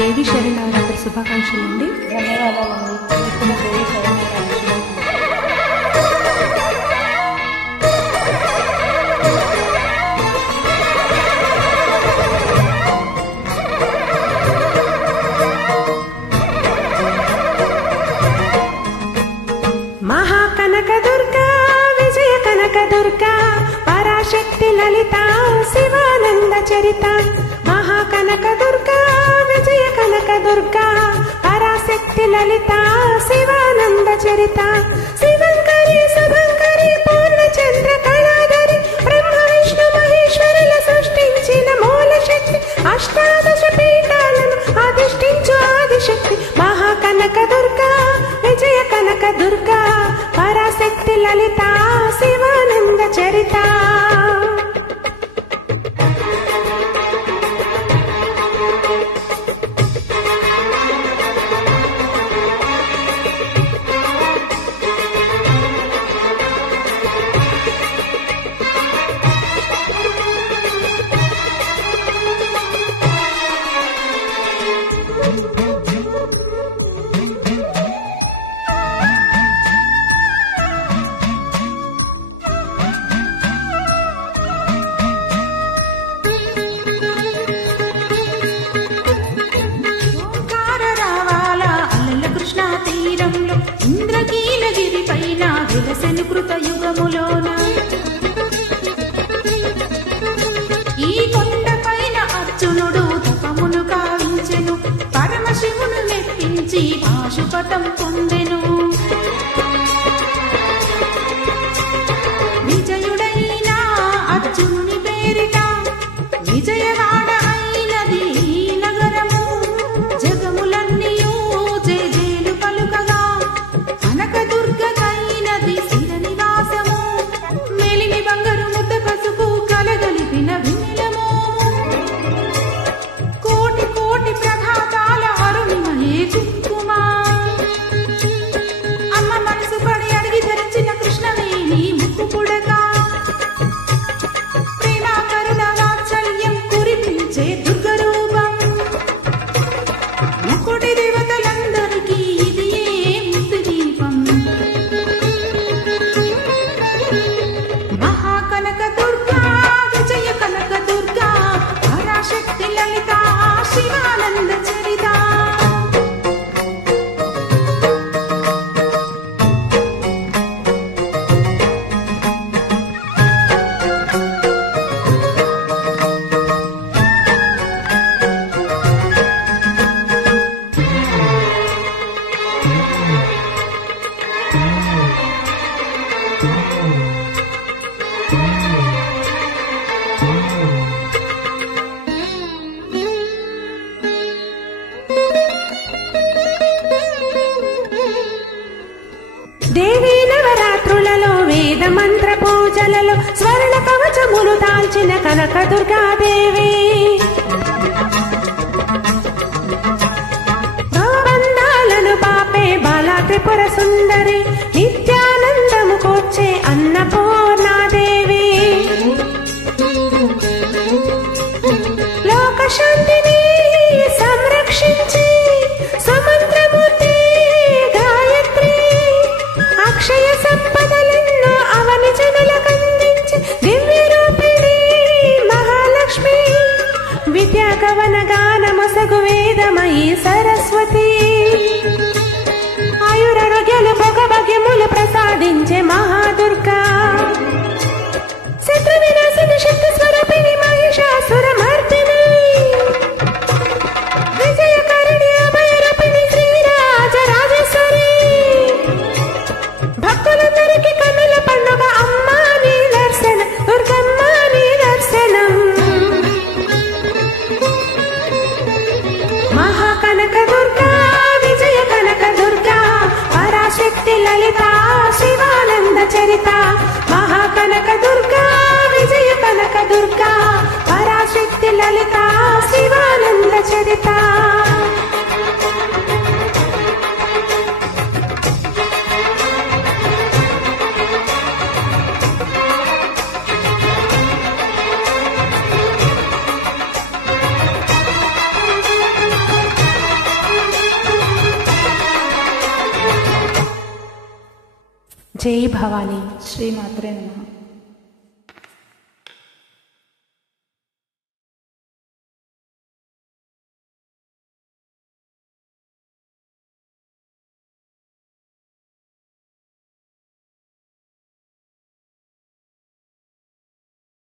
దేవి శరణవరాత్రి శుభాకాంక్షలు అండి. ధన్యవాదాలండి. దేవి శరణవరాత్రి మహాకనక దుర్గా విజయ కనక దుర్గా పరాశక్తి లలిత శివానంద చరిత. మహాకనక దుర్గా విజయ కనక దుర్గా పరాశక్తి లలిత శివానంద చరిత. శివంకరి శుభంకరి పూర్ణచంద్ర కళాధరి బ్రహ్మ విష్ణు మహేశ్వరుల సృష్టించిన మూల శక్తి. అష్టాదశ పీఠాలను అధిష్ఠించు ఆదిశక్తి. మహాకనక దుర్గా విజయ కనక దుర్గా పరాశక్తి లలిత శివానంద చరిత. ఇంద్రకీలగిరి పైన విలసెను కృతయుగములోన ఈ కొండ పైన అర్జునుడు తపమును కావించెను. పరమశివును మెప్పించి పాశుపతం పొందెను. విజయుడైన అర్జునుని పేరిట విజయవాడ అయినది ఈ నగరము. జగములన్నీయూ జేజేలు పలుకగా కనకదుర్గకైనది స్థిర నివాసము. మెలిమి బంగారు ముద్ద పసుపు కలగలిపిన విమలము. కోటి కోటి ప్రఘాతాల అరుణిమయే కుంకుమ. అమ్మ మనసు పడి అడిగి ధరించిన కృష్ణవేణి ముక్కు పుడక. ప్రేమ కరుణ వాత్సల్యం కురిపించే దుర్గరూపం. ముకుటి దేవతలందరికీ ఇది ఏ ముక్తి దీపం. మహాకనక దుర్గా విజయ కనక దుర్గా పరాశక్తి లలిత శివానంద చరిత. దేవీ నవరాత్రులలో వేద మంత్ర పూజలలో స్వర్ణ కవచములు దాల్చిన కనక దుర్గాదేవి. భవబంధాలను పాపే బాలా త్రిపుర సుందరి. నిత్యానందము కోర్చే అన్నపూర్ణాదేవి. లోకశాంతిని సంరక్షించి సుమంత్రమూర్తి గాయత్రి. అక్షయ సంపదలెన్నో అవని జనులకందించి దివ్య రూపిణి మహాలక్ష్మి. విద్యాకవన గానమొసగు వేదమయీ సరస్వతి. ఆయురారోగ్యాలు భోగభాగ్యములు ప్రసాదించే మహాదుర్గా. శత్రు వినాశిని శక్తి స్వరూపిణి మహిషాసుర మర్దిని. విజయకారిణి అభయరూపిణి శ్రీరాజరాజేశ్వరి. భక్తులందరికీ కన్నుల పండుగ అమ్మా నీ దర్శనం. దుర్గమ్మ నీ దర్శనం. మహాకనక దుర్గా విజయ కనక దుర్గా పరాశక్తి లలిత శివానంద చరిత. మహాకనక దుర్గా విజయ కనక దుర్గా పరాశక్తి లలిత శివానంద చరిత. జై భవానీ. శ్రీమాత్రే నమః.